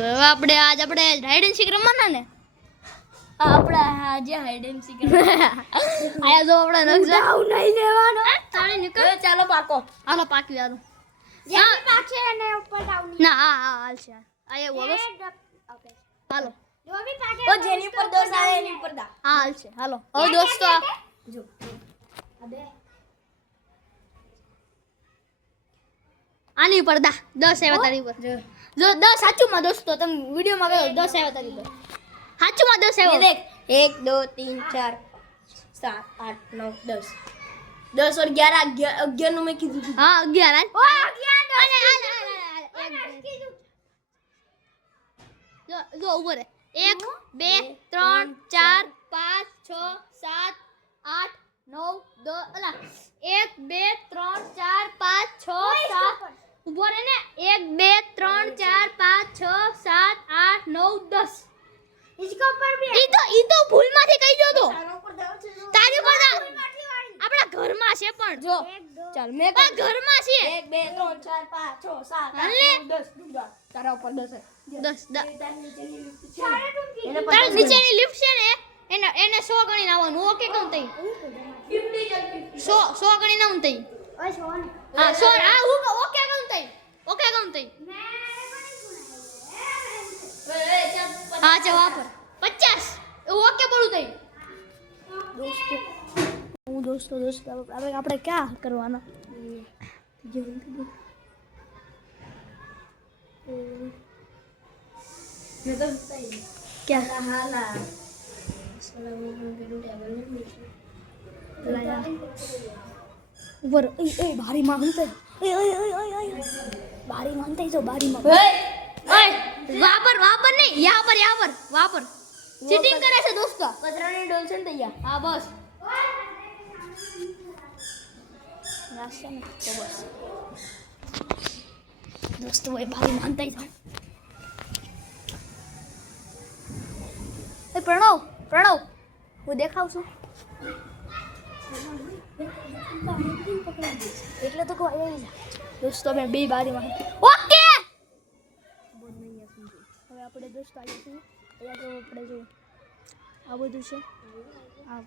હવે આપણે hide and seek રમવાના ને આપણે આજે હાઈડ એન્ડ સીક આયા જો આપણે નકશા નહીં લેવાનો ચાલે નીકળ ચાલો પાકો હાલો પાકી વાળું જેની પાકે એને ઉપર ડાઉન ના હાલ છે આયા બોલો ઓકે હાલો જો બી પાકે ઓ જેની ઉપર દોસ આવે એની ઉપર દા હાલ છે હાલો હવે દોસ્તો જો અબે આની ઉપર 10 આવ્યા તારી ઉપર જો 10 સાચુંમાં દોસ્તો તમે વિડિયોમાં કહો 10 આવ્યા તારી ઉપર સાચુંમાં 10 આવ્યા देख 1 2 3 4 7 8 9 10 10 और 11 11 નું મેં કીધું હતું હા 11 ઓ 11 જો ઉપર 1 2 3 4 5 6 7 8 9 10 અલા 1 2 3 4 5 6 7 ઉભો રે ને 1 2 3 4 5 6 7 8 9 10 इसके ऊपर भी ઈ તો ભૂલમાંથી કહી દો તો તારો ઉપર દાવ છે તારી ઉપર આપણા ઘરમાં છે પણ જો ચાલ મેં આ ઘરમાં છે 1 2 3 4 5 6 7 હાલે. 8 9 10 તારા ઉપર 10 10 તારી નીચેની લિફ્ટ છે ને એને 100 ગણીને આવવાનું ઓકે કેમ થઈ 100 ગણીને આવું થઈ ઓય સોન હા 100 હા હું ઓકે કેમ થઈ હા જવાબ 50 ઓકે બોલું થઈ દોસ્તો આપણે ક્યાં કરવાના मैं तो क्या हाला ઉપર એ ભારી માં હંતે ભારી માં હંતે જો ભારી માં વાપર નહીં યહાં પર વાપર ચીટિંગ કરે છે દોસ્તો કચરાની ડોલ છે ને તૈયાર હા બસ રાસ્તે ને તો બસ દોસ્તો એ ભારી માં હંતે જાઓ એ પ્રણવ હું દેખાવ છું એટલે તો કોઈ આવી જાય દોસ્તો મેં બે બારીમાં ઓકે હવે આપણે દોસ્તો આવી છીએ અહીંયા તો આપણે જો આ બધું છે આ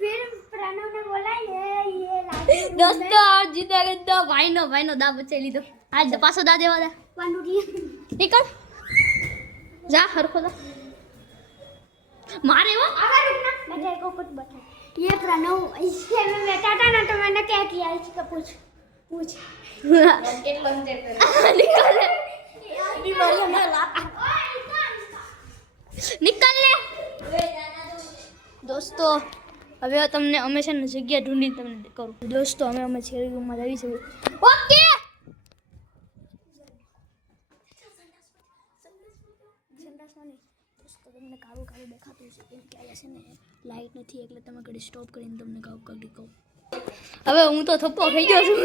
फिर प्रणव ने बोला ये दोस्तों आज जीता गया भाई नो दा बच्चे ली तो आज पासो दा देवा दे निकल जा हरखो जा मारे वो अगर रुकना मैं तेरे को कुछ बता ये प्रणव इसके में बैठा था ना तो मैंने क्या किया इसका पूछ निकल बीमारी हमें निकल ले દોસ્તો હવે તમને અમે છે ને જગ્યા ઢૂંઢી તમને કરું દોસ્તો અમે છેલ્લી રૂમમાં જઈએ છીએ ઓકે દોસ્તો તમને કાળું કાળું દેખાતું છે કેમ કે અહીંયા છે ને લાઈટ નથી એટલે તમે ઘડી સ્ટોપ કરીને તમને કાઢી કહું હવે હું તો થપ્પો થઈ ગયો છું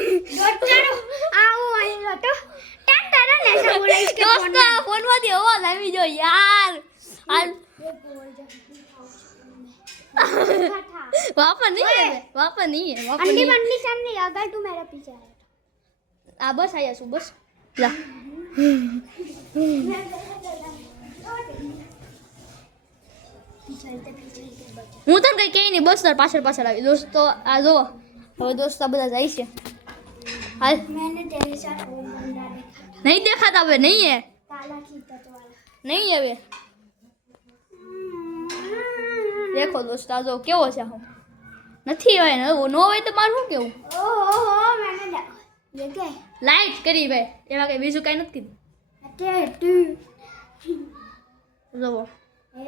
દોસ્તો ફોનમાંથી અવાજ આવી ગયો યાર હાલ वापस नहीं है वापस नहीं है वापस नहीं अन्नी सामने अगर तू मेरे पीछे आया आ बस आया सु बस ला હું તને કઈ કહી નહીં બસ તાર પાછળ પાછળ આવી દોસ્તો આ જો હવે દોસ્તો આ બધા જાય છે હાલ मैंने तेरे साथ वो बंदा देखा था નહીં દેખાતા હવે નહીં હે काला कीता तो वाला નહીં હવે દેખો દોસ્તો આ જો કેવો છે હું નથી હોય ને નો હોય તો મારું શું કેવું ओहो मैंने ये क्या લાઈટ કરી ભાઈ એમાં કઈ બીજું કઈ નથી अटे तू જોવો ए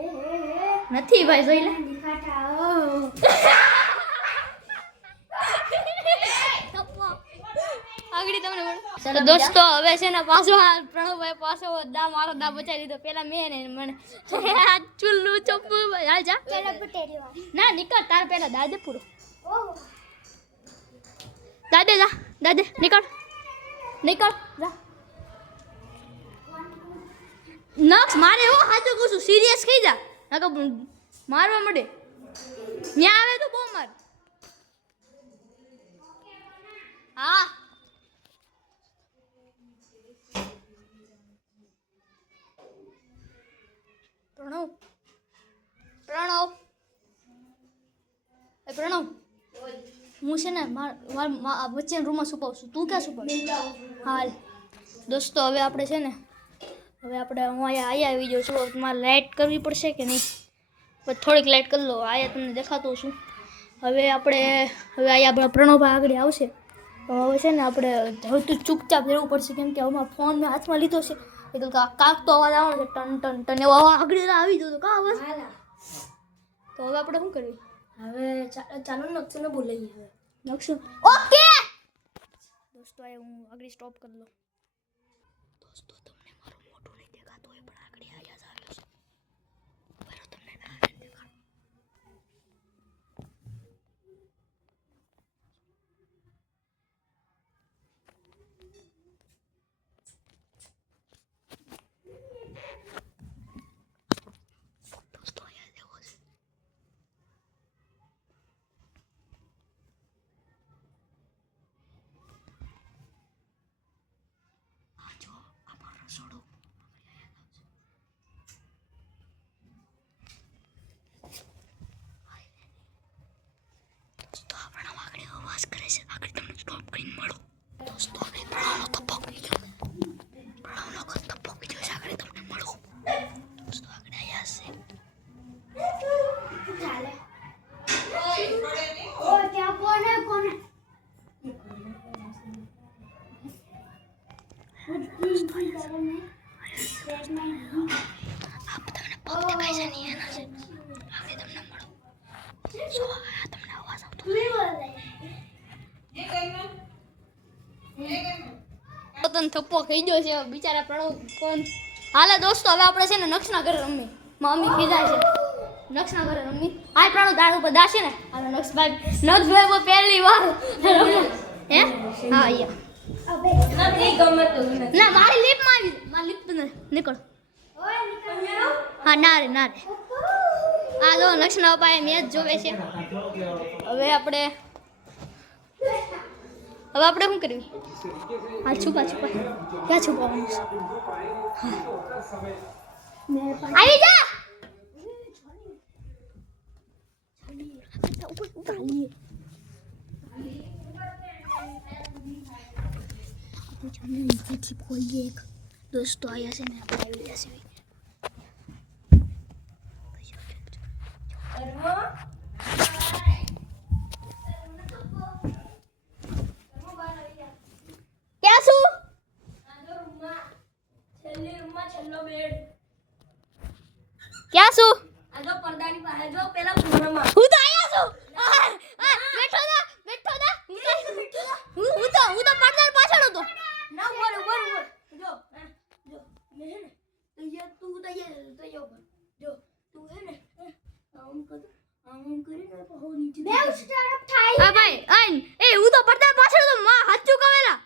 નથી ભાઈ જોઈ લે दिखा था ओ આગળી તમને બોલો તો દોસ્તો હવે છે ને પાછો આ પ્રણવભાઈ પાછો મારો દા બચાવી દીધો પેલા મેં ને મને આ ચુલ્લુ ચપ્પુ હાલ જા चलो तेरी बात ના નીકળ તાર પેલા દાદે પૂરો ओह દાદે જા દાદે નીકળ નીકળ જા નક્ષ મારે હો સાચું કહું છું સિરિયસ થઈ જા નકર મારવા મળે ન્યા આવે તો બહુ માર હા પ્રણવ પ્રણવ એ પ્રણવ હું છે ને વચ્ચેના રૂમમાં છુપાવું છું તું ક્યાં છુપાવ હાલ દોસ્તો હવે આપણે છે ને હવે આપણે હું અહીંયા આવી જાઉં છું તમારે લાઇટ કરવી પડશે કે નહીં પછી થોડીક લાઇટ કરી લો અહીંયા તમને દેખાતો છું હવે અહીંયા પ્રણવભાઈ આગળ આવશે તો હવે છે ને આપણે હવે તો ચૂપચાપ રહેવું પડશે કેમ કે હવે ફોન મેં હાથમાં લીધો છે એટલે કાંક તો અવાજ આવવાનો છે ટન ટન ટન એવો આગળ આવી જતો કા અવાજ તો હવે આપણે શું કરવું હવે ચાલો નક્ષને બોલાવીએ હવે નક્ષુ ઓકે દોસ્તો આ હું આગળ સ્ટોપ કરી લો દોસ્તો તમને મારું મોઢું નહીં દેખાતું હોય પણ આગળ આવ્યો છે બરાબર તમને ના દેખાતું દોસ્તો અહીંયા દેખો છે જો અમારો સોડો દોસ્તો આપણા આગળ અવાજ કરે છે આગળ તમને સ્ટોપ કરીને મળો દોસ્તો આપણે પ્રણવનો ધબ્બો કરી ગયો પ્રણવનો ધબ્બો કરી ગયો છે આગળ તમને મળો દોસ્તો આગળ આવ્યા છે चाले ओ क्या कौन है આપ તમને પગ દેખાય છે નહીં એના છે આગળ તમને મળો જો આ તમને અવાજ આવતો તને થપ્પો ખાઈ ગયો છે બિચારા પ્રણવ કોણ હાલે દોસ્તો હવે આપણે છે ને નક્ષના ઘરે રમી મમ્મી કીધા છે નક્ષના ઘરે રમી આ પ્રણવ દાળ ઉપર દાશે ને હાલે નક્ષભાઈ પહેલી વાર રમે હે હા અહીંયા નથી ગમે તો ના મારી લીપમાં આવી મારી લીપ તો નીકળ હા ના રે આ જો નક્ષના પપ્પાએ મેચ જોવે છે હવે આપણે શું કર્યું હા છુપા ક્યાં છુપાવાનું છે આવી જા દોસ્તો આયા છે ને આપણે આવી ગયા છે ક્યાં છું છેલ્લી રૂમમાં છેલ્લો બેડ ક્યાં છું આ જો પડદાની પાસે જો પેલા ખૂણામાં હું તો આયા છું બેઠો દા હું તો પડદાર પાછળ હતો ના બોલ જો જો મે હે ને તું તૈયાર જો તું હે ને આમ કરીને તો નીચે બે ઉસ તરફ થાય હા ભાઈ એ હું તો પડદાર પાછળ હતો માં હાચું કવેલા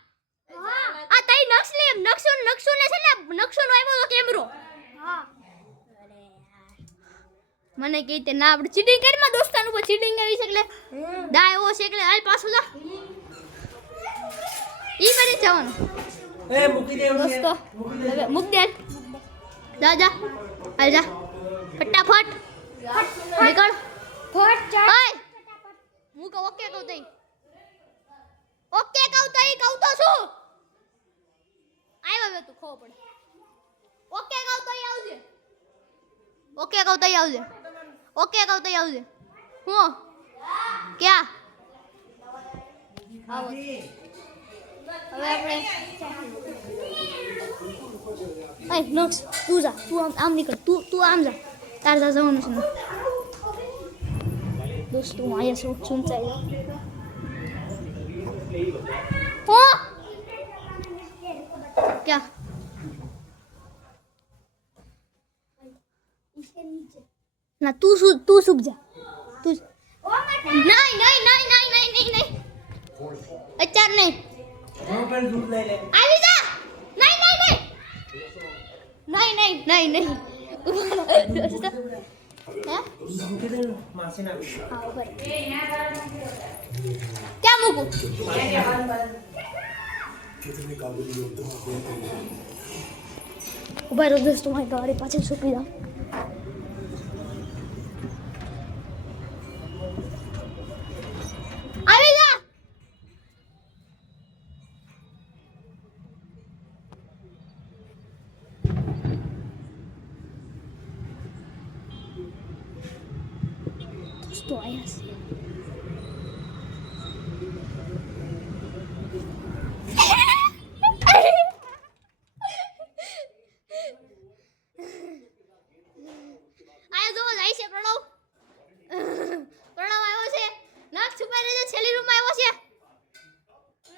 આ તઈ નક્ષુ ને છે ને નક્ષુ નો આવ્યો તો કેમેરો હા મને કહી તે ના આપણે ચીટિંગ કરી માં દોસ્તાન ઉપર ચીટિંગ આવી શકલે દા એવો શકલે હાલ પાછું જા ઈ બની જવાનું એ મૂકી દે દોસ્તો હવે મૂક દે જા હાલ જા ફટાફટ નીકળ ફોટ ચાર ઓય હું કહું ઓકે કહું તઈ ઓકે કહું તો શું આવ્યો તું ખો પડે ઓકે કહું તઈ આવજે ઓકે કહું તઈ આવજે હું ક્યાં આવો હવે આપણે એ નોક્સ તું જા તું આમ નીકળ તું આમ જા તાર જા જવાનું છે દોસ્તો આયા શું સુનચાઈ હો ક્યાં इसके नीचे ના તું સુક જા તું નહીં અત્યાર નહીં હું પણ દૂધ લઈ લે આવી જા નહીં હે મૂકી દે માસી નાખી હા ઉપર ક્યાં મૂકું ઉભા રહો દોસ્તો મારી ગાડી પાછળ છૂપી જાઓ આવી જા દોસ્તો આયા છે આયા જો જાય છે પ્રણવ આવ્યો છે નક્ષ છુપાઈ રહેજે છેલ્લી રૂમમાં આવ્યો છે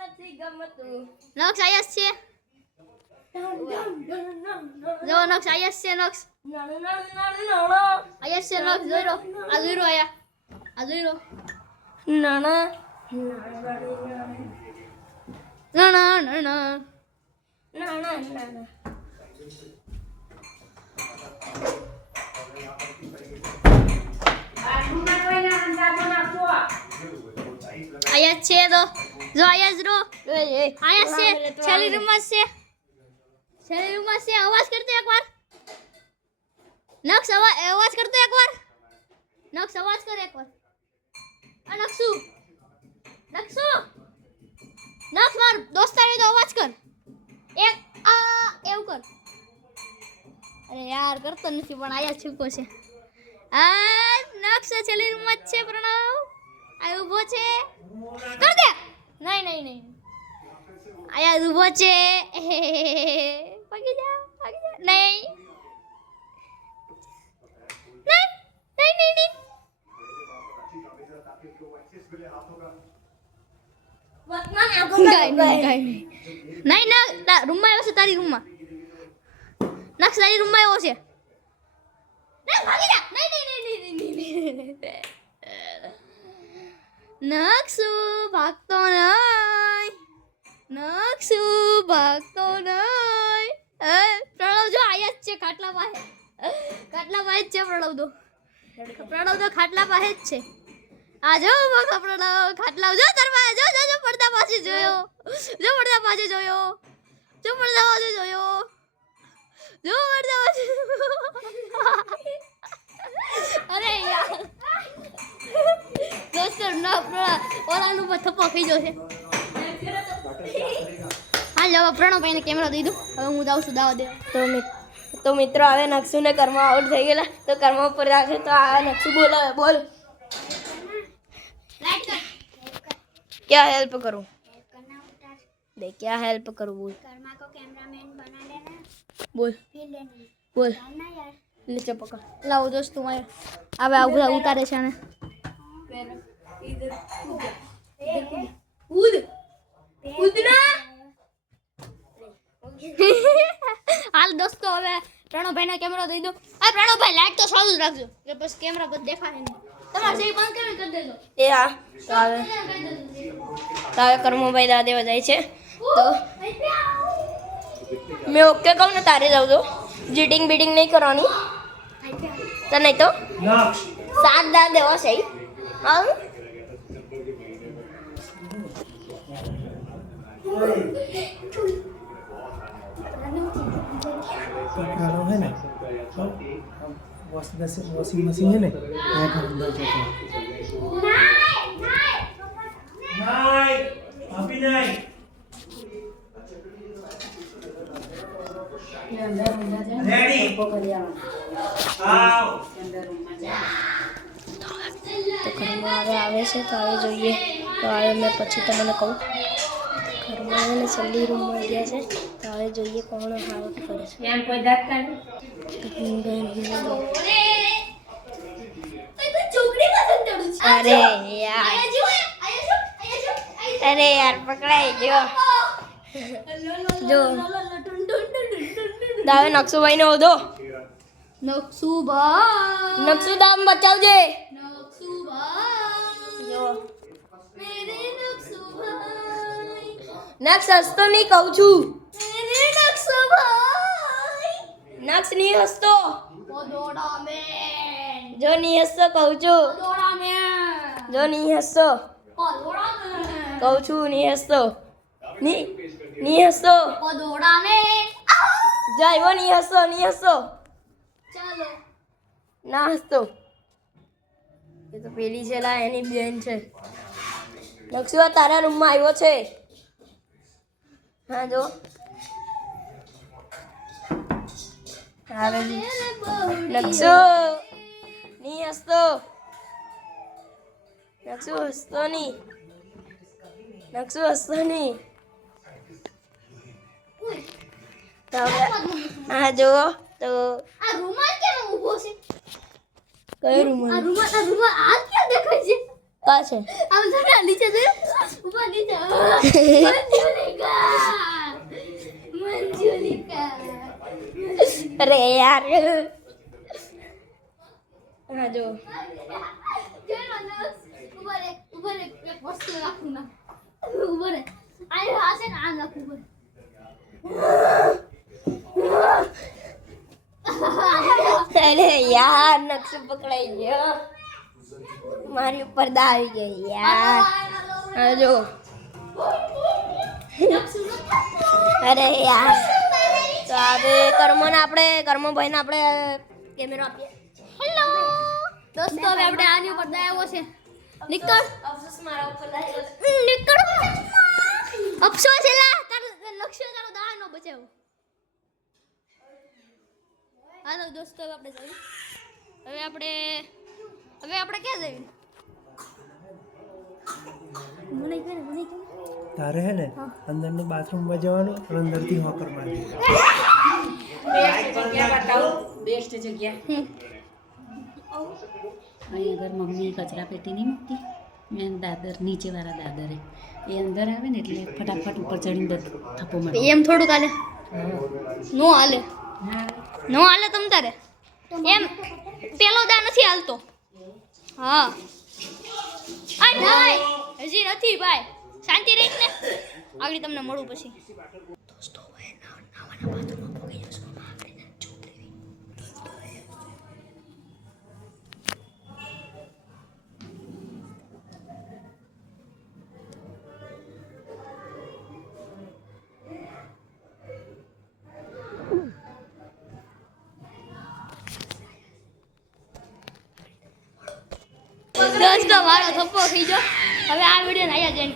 નથી ગમતું નક્ષ આયા છે જો નક્ષ આયા છે નક્ષ આયા છે નક્ષ જોઈ રો આ જોઈ રો આ જોઈ રો ના ના આયા છે તો જો આયા જ રો આયા છે છેલ્લી રૂમમાં છે અવાજ કરતો એકવાર નક્ષ અવાજ કરતો એકવાર નક્ષ અવાજ કર એકવાર આ નક્ષુ નક્ષ માર દોસ્તારે તો અવાજ કર એક આ એવું કર અરે યાર કરતો નથી પણ આયા છુપો છે આ નક્ષ છેલ્લી રૂમમાં જ છે પ્રણવ આ ઊભો છે કર દે નહીં આયા ઊભો છે ભાગી જા નહીં નહીં ના રૂમમાં આવ્યો છે તારી રૂમમાં નક્ષ તારી રૂમમાં આવ્યો છે નહીં ભાગી જા નહીં નક્ષુ ભાગતો નહીં પ્રણવ જો આયા જ છે ખાટલા પાસે જ છે પ્રણવ તો ખાટલા પાસે જ છે આ જો પ્રણવ ખાટલા જો દરવાજા જો પડદા પાસે જોયો અરે યાર દોસ્તો ના ઓલાનું પર થપ્પો ખાઈ ગયો છે હાલ હવે પ્રણવ ભાઈને કેમેરો દઈ દઉં હવે હું જાઉં છું દાવા દેવા તો મિત્રો હવે નક્ષુને કર્મા આઉટ થઈ ગયેલા તો કર્મા ઉપર રાખે તો આ નક્ષુ બોલ લાઈટ કર क्या हेल्प करूं करना उतार देख क्या हेल्प करूं बोल कर्मा को कैमरामैन बना लेना बोल फिर लेना बोल जानना यार લીચે પકડ લાવો દોસ્તો હવે આ બધા ઉતારે છે આને पैर इधर कूद जा इधर कूद कूदना હાલ દોસ્તો હવે પ્રણવભાઈ ના કેમેરો દઈ દો આ પ્રણવભાઈ લાઈટ તો ચાલુ જ રાખજો કે બસ કેમેરા પર દેખાય નહીં તમારે જે બંધ કરીને કરી દેજો એ હા તો હવે કર્મોભાઈ દા દેવા જાય છે તો મેં ઓકે કહું ને તારે જાવ તો જીટિંગ બીટિંગ નહીં કરવાની તો નહીં તો નક્ષ 7 દા દેવા છે હા कपड़ा है ना वॉशिंग मशीन है ना यहाँ का अंदर जाके नहीं अभी नहीं रेडी आओ તો ઘરમાં હવે આવે છે તો હવે જોઈએ તો હવે મેં પછી તમને કહું ઘરમાં આવે ને છેલ્લી રૂમમાં ગયા છે તો હવે જોઈએ કોણ હાવટ કરે છે એમ કોઈ દાંત કાઢે અરે યાર અરે યાર પકડાઈ ગયો જો દાવે નકશુભાઈ ને ઓધો નકશુભાઈ નકશુ દામ બચાવજે નકશુભાઈ જો મેરે નકશુભાઈ નક્ષ હસતો નહીં કહું છું મેરે નકશુભાઈ નક્ષ નહીં હસતો ઓદોડા મેન જો નહીં હસતો કહું છું ઓદોડા મેન જો નહીં હસતો ઓદોડા મેન કહું છું નહીં હસતો નહીં હસતો ઓદોડા મેન જો એવો નહીં હસતો ચાલો ના હસતો એ તો પેલી છે લા એની બેન છે નક્ષુ આ તારા રૂમમાં આવ્યો છે હા જો આવે નક્ષુ નહીં હસતો નક્ષુ હસતો નહીં તો હવે હા જો તો આ રૂમાલ કેમ ઊભો છે કયો રૂમ આ રૂમાલ આ ક્યાં દેખાય છે કા છે આમ જરા નીચે દે ઉપર નીચે મંજુલિકા અરે યાર હા જો ઉપર એક વસ્તુ રાખું ના ઉપર આ છે ને આ રાખું ઉપર અરે યાર નકશો પકડાઈ ગયો મારી ઉપર દા આવી ગઈ યાર હા જો અરે યાર તો હવે કર્મભાઈને આપણે કેમેરો આપીએ હેલો દોસ્તો હવે આપણે આની ઉપર દાયો છે નીકળ અફસોસ મારા ઉપર લાગ્યો નીકળ અફસોસ એલા તારો લક્ષ્ય તારો દા નો બચાવ હાલો દોસ્તો હવે આપણે જઈએ હવે આપણે ક્યાં જઈએ મને કે तारे है ना अंदर ने बाथरूम में जवानो और अंदर थी होकर मारती બેસ્ટ જગ્યા અહીં અગર મમ્મી કચરા પેટી નહીં મૂકતી મેં દાદર નીચેવાળા દાદરે એ અંદર આવે ને એટલે ફટાફટ ઉપર ચડીને થપ્પો મારે એમ થોડુંક હાલે નો હાલે તમ તારે એમ પેલો દા નથી હાલતો હા આ નહીં હજી નથી ભાઈ શાંતિ રહી ને આગળ તમને મળું પછી દોસ્તો હવે નાવાના બાથરૂમમાં પોગી જશું આપણે ચૂપ રહેવી દોસ્તો મારો થપ્પો થઈ ગયો હવે આ વિડીયો અહીંયા જ એન્ડ